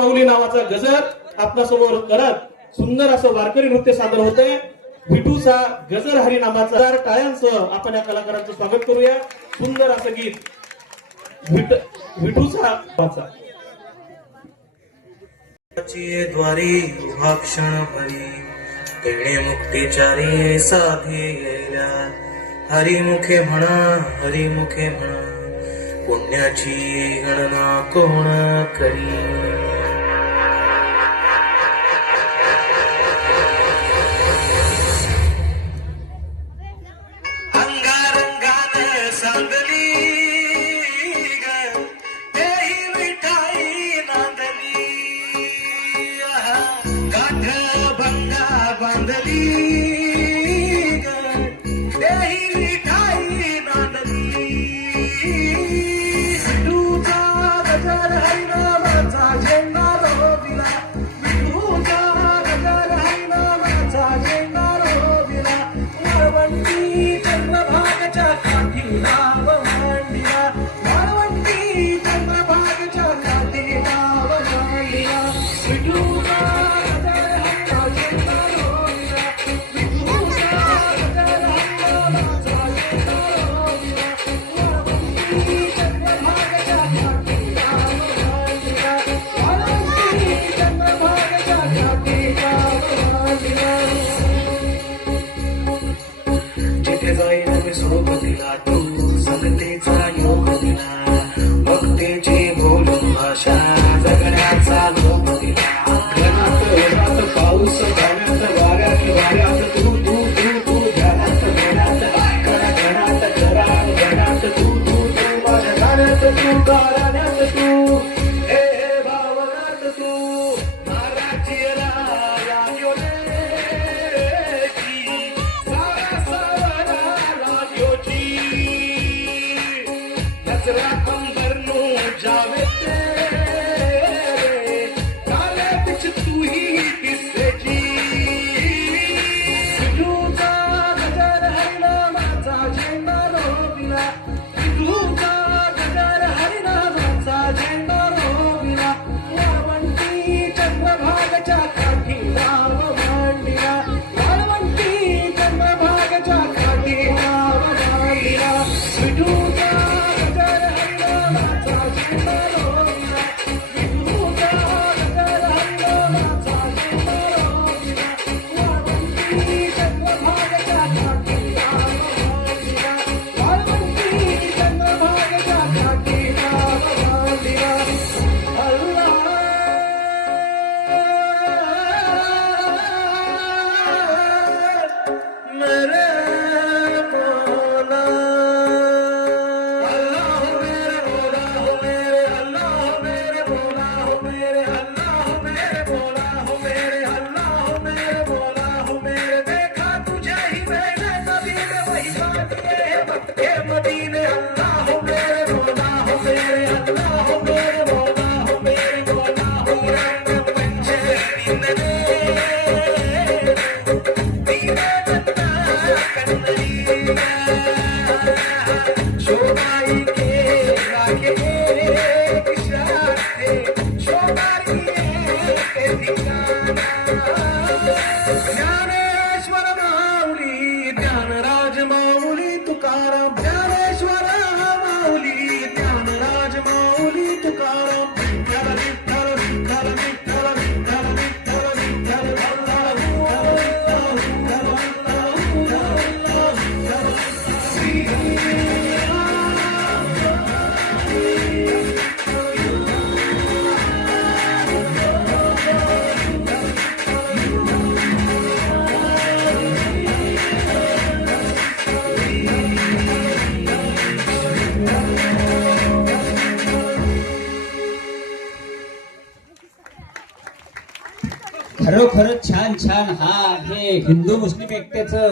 माऊली नावाचा गजर आपल्यासमोर करत सुंदर असं वारकरी नृत्य सादर होतंय. विठूचा गजर हरी नामाचा टाळ्यांसह आपण या कलाकारांचं स्वागत करूया. सुंदर असं गीत विठूचा वाचा. द्वारी उभा क्षण भरी तेणे मुक्तीचारी साधी येल्या. हरिमुखे म्हणा पुण्याची गणना कोण करी. सांगली देही मिठाई नांदली गाठ भंगा बांधली देही मिठाई नांदली. विठूचा गजर हरिनामाचा झेंडा रोविला. विठूचा गजर हरिनामाचा झेंडा रोविला. वाळवंटी चंद्रभागच्या नाव मांडिया. वाळवंटी चंद्रभागच्या काठी नाव मांडिया. विठूचा गजर हरिनामाचा झेंडा रोविला. विठूचा गजर हरिनामाचा झेंडा रोविला. वाळवंटी चंद्रभागच्या काठी नाव मांडिया. वाळवंटी चंद्रभागच्या काठी नाव मांडिया. जिथे जाईल सोबतीला तू संगतीचा योग दिला. भक्तीची बोलून भाषा जगण्याचा लोक दिला. घरात पाऊस पाण्यात वाऱ्यात तू तू तू तू घरात घरात तू तू तू माझ्या गाण्यात तू गाण्यात तू हे भावनात तू महाराजी राया ज्ञानेश्वर माऊली ज्ञानराज माऊली तुकाराम. ज्ञानेश्वर माऊली ज्ञानराज माऊली तुकाराम. विठ्ठल विठ्ठल विठ्ठल विठ्ठल विठ्ठल विठ्ठल खरोखरच छान छान. हा हे हिंदू मुस्लिम एकतेचं